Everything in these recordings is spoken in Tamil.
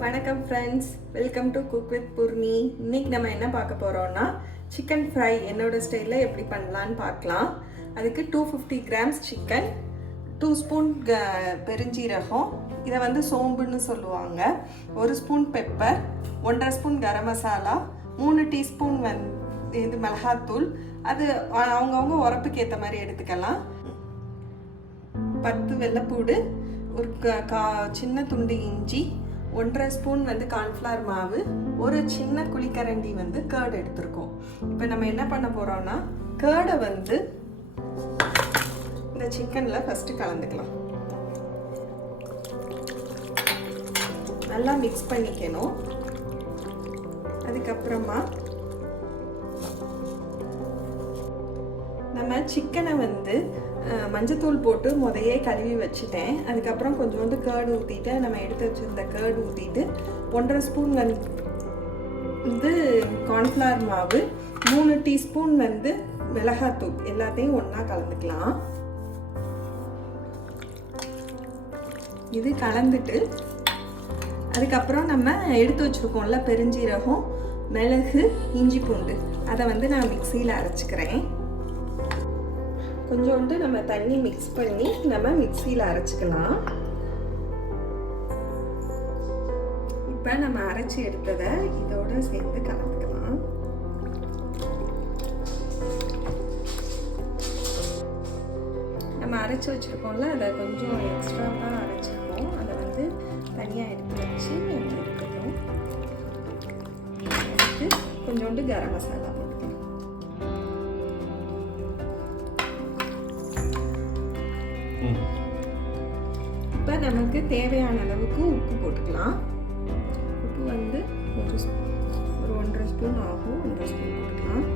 வணக்கம் friends, welcome to cook with Poorni. இன்னைக்கு நம்ம என்ன பார்க்க போகிறோம்னா சிக்கன் ஃப்ரை என்னோட ஸ்டைலில் எப்படி பண்ணலான்னு பார்க்கலாம். அதுக்கு 250 கிராம்ஸ் சிக்கன், 2 ஸ்பூன் பெருஞ்சீரகம், இதை வந்து சோம்புன்னு சொல்லுவாங்க, 1 spoon pepper, 1.5 spoon garam masala, 3 teaspoon இது மிளகாத்தூள், அது அவங்கவுங்க உரப்புக்கு ஏற்ற மாதிரி எடுத்துக்கலாம், 10 வெள்ளைப்பூடு, ஒரு சின்ன துண்டு இஞ்சி, 1.5 ஸ்பூன் கார்ன்ஃப்ளவர் மாவு, ஒரு சின்ன குழிக்கரண்டி கேர்டு எடுத்துருக்கோம். இப்போ நம்ம என்ன பண்ண போகிறோம்னா கேர்டை இந்த சிக்கனில் ஃபஸ்ட்டு கலந்துக்கலாம். நல்லா மிக்ஸ் பண்ணிக்கணும். அதுக்கப்புறமா நம்ம சிக்கனை மஞ்சத்தூள் போட்டு முதையே கழுவி வச்சுட்டேன். அதுக்கப்புறம் கொஞ்சோண்டு கேர்டு ஊற்றிட்டு, நம்ம எடுத்து வச்சுருந்த கேர்டு ஊற்றிட்டு, 1.5 ஸ்பூன் கார்ன்ஃப்ளவர் மாவு, 3 டீஸ்பூன் மிளகாத்தூள், எல்லாத்தையும் ஒன்றா கலந்துக்கலாம். இது கலந்துட்டு அதுக்கப்புறம் நம்ம எடுத்து வச்சுருக்கோம்ல பெருஞ்சீரகம், மிளகு, இஞ்சி பூண்டு, அதை நான் மிக்சியில் அரைச்சிக்கிறேன். கொஞ்சோண்டு நம்ம தண்ணி மிக்ஸ் பண்ணி நம்ம மிக்சியில் அரைச்சிக்கலாம். இப்போ நம்ம அரைச்சி எடுத்ததை இதோட சேர்ந்து கலந்துக்கலாம். நம்ம அரைச்சி வச்சுருக்கோம்ல, அதை கொஞ்சம் எக்ஸ்ட்ராவாக அரைச்சிருக்கோம், அதை தனியாக எடுத்து வச்சு எடுத்துக்கணும். அதுக்கு கொஞ்சோண்டு கரம் மசாலா போட்டுக்கலாம். இப்போ நமக்கு தேவையான அளவுக்கு உப்பு போட்டுக்கலாம். உப்பு ஒரு 1.5 ஸ்பூன் ஆகும், 1.5 ஸ்பூன் போட்டுக்கலாம்.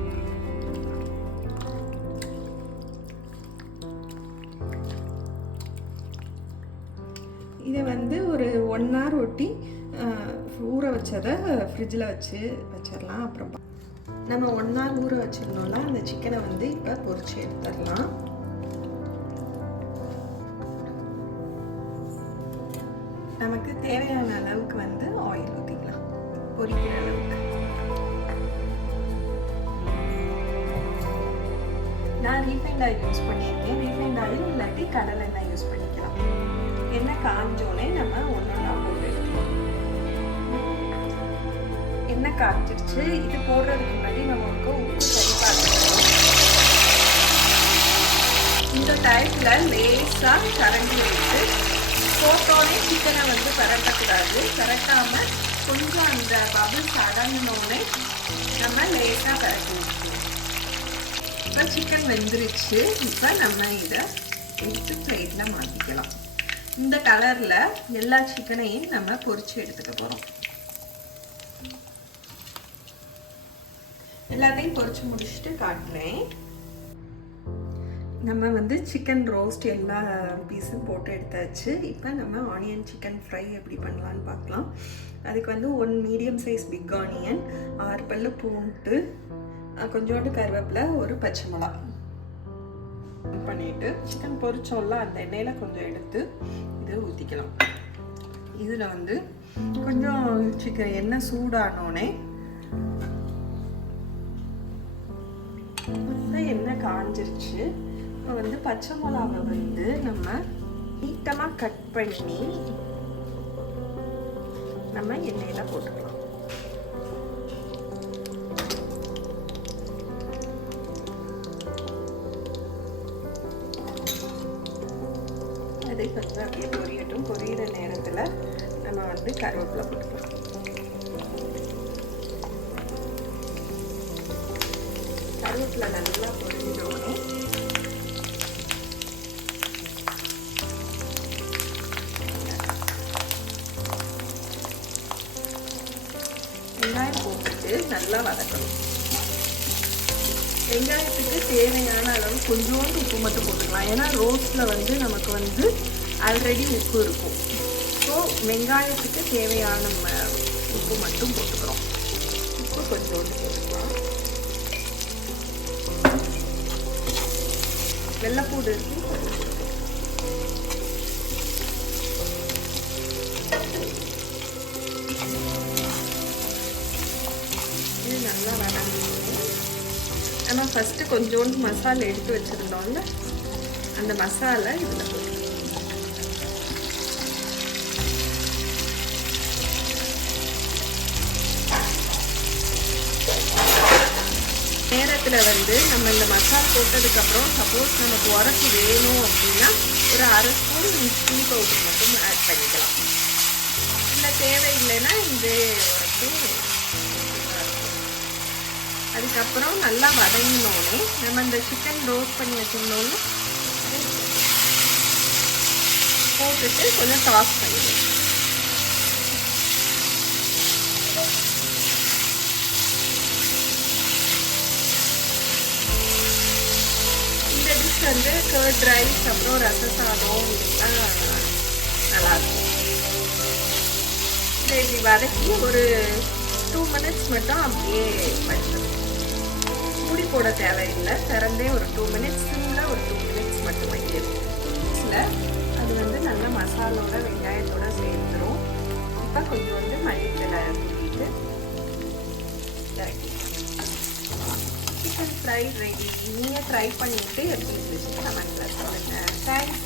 இதை ஒரு 1 hour ஒட்டி ஊற வச்சதை ஃப்ரிட்ஜில் வச்சிடலாம். அப்புறம் நம்ம 1 hour ஊற வச்சிருந்தோம்ல, அந்த சிக்கனை இப்போ பொரிச்சு எடுத்துடலாம். நமக்கு தேவையான அளவுக்கு ஆயில் ஊற்றிக்கலாம், பொரிக்கிற அளவுக்கு. நான் ரீஃபைண்ட் ஆயில் யூஸ் பண்ணியிருக்கேன். ரீஃபைண்ட் ஆயில் இல்லாட்டி கடலை எண்ணெய் யூஸ் பண்ணிக்கலாம். எண்ணெய் காஞ்சோடனே நம்ம ஒன்றா போட்டு எடுத்துக்கலாம். எண்ணெய் காய்ச்சிருச்சு. இது போடுறதுக்கு முன்னாடி நமக்கு உப்பு சரி பார்த்துக்கலாம். இந்த டயத்தில் லேசாக கரண்டி எடுத்து போட்டோடனே சிக்கனை பரட்டக்கூடாது. பரட்டாமல் கொஞ்சம் அந்த பபிள்ஸ் அடங்கினோடனே நம்ம லேசாக பரட்டி வச்சுக்கணும். இப்போ சிக்கன் வெந்துருச்சு. இப்போ நம்ம இதை எடுத்து பிளேட்டில் மாற்றிக்கலாம். இந்த கலரில் எல்லா சிக்கனையும் நம்ம பொரிச்சு எடுத்துக்க போகிறோம். எல்லாத்தையும் பொரிச்சு முடிச்சுட்டு காட்டுறேன். நம்ம சிக்கன் ரோஸ்ட் எல்லா பீஸும் போட்டு எடுத்தாச்சு. இப்போ நம்ம ஆனியன் சிக்கன் ஃப்ரை எப்படி பண்ணலான்னு பார்க்கலாம். அதுக்கு 1 மீடியம் சைஸ் பிக் ஆனியன், 6 பல்லு பூண்டு, கொஞ்சோண்டு கருவேப்பிலை, ஒரு பச்சை மிளகா பண்ணிட்டு சிக்கன் பொரிச்சோம்ல அந்த எண்ணெயில் கொஞ்சம் எடுத்து இதை ஊற்றிக்கலாம். இதில் கொஞ்சம் சிக்கன் எண்ணெய் சூடானோடனே எண்ணெய் காஞ்சிருச்சு. இப்போ பச்சை மிளகாவை நம்ம நீட்டமாக கட் பண்ணி நம்ம எண்ணெயில் போட்டுக்கலாம். அதை கொஞ்சம் அப்படியே பொரியட்டும். பொரியிற நேரத்தில் நம்ம கருவேப்பிலை போட்டுக்கலாம். கருவேப்பிலை நல்லா பொரிஞ்சோடனே வெங்காயம் போட்டுட்டு நல்லா வதக்கணும். வெங்காயத்துக்கு தேவையான அளவு கொஞ்சோண்டு உப்பு மட்டும் போட்டுக்கலாம். ஏன்னா ரோஸ்ட்டில் நமக்கு ஆல்ரெடி உப்பு இருக்கும். ஸோ வெங்காயத்துக்கு தேவையான உப்பு மட்டும் போட்டுக்கிறோம். உப்பு கொஞ்சோண்டு போட்டுக்கலாம். வெள்ளைப்பூடு ஃபஸ்ட்டு கொஞ்சோண்டு மசாலா எடுத்து வச்சுருந்தோம்ல, அந்த மசாலா இதில் போட்டு நேரத்தில் வந்து நம்ம இந்த மசாலா போட்டதுக்கப்புறம் சப்போஸ் நமக்கு உரப்பு வேணும் அப்படின்னா ஒரு அரை ஸ்பூன் சில்லி பவுடர் மட்டும் ஆட் பண்ணிக்கலாம். இல்லை தேவையில்லைன்னா இதே உரப்பு. அதுக்கப்புறம் நல்லா வதங்கினோடனே நம்ம இந்த சிக்கன் ரோஸ்ட் பண்ணி வச்சிருந்தோம்னா போட்டுட்டு கொஞ்சம் டாஸ் பண்ணிடுவோம். இந்த டிஷ் வந்து கர்ட் ரைஸ் அப்புறம் ரச சாதம் இதெல்லாம் நல்லாயிருக்கும். இதை இப்படி வதக்கி ஒரு 2 minutes மட்டும் அப்படியே வச்சிடணும். மூடி போட தேவையில்லை, திறந்தே ஒரு 2 minutes, சிம்மில் ஒரு 2 minutes மட்டும் வைக்கணும். அது வந்து நல்லா மசாலோட வெங்காயத்தோட சேர்ந்துடும். இப்போ கொஞ்சம் வந்து மல்லித்தலை தூக்கிட்டு சிக்கன் ஃப்ரை ரெடி. நீங்கள் ட்ரை பண்ணிவிட்டு எப்படி இருந்துச்சு கமெண்ட்டில் சொல்லுங்கள். தேங்க்ஸ்.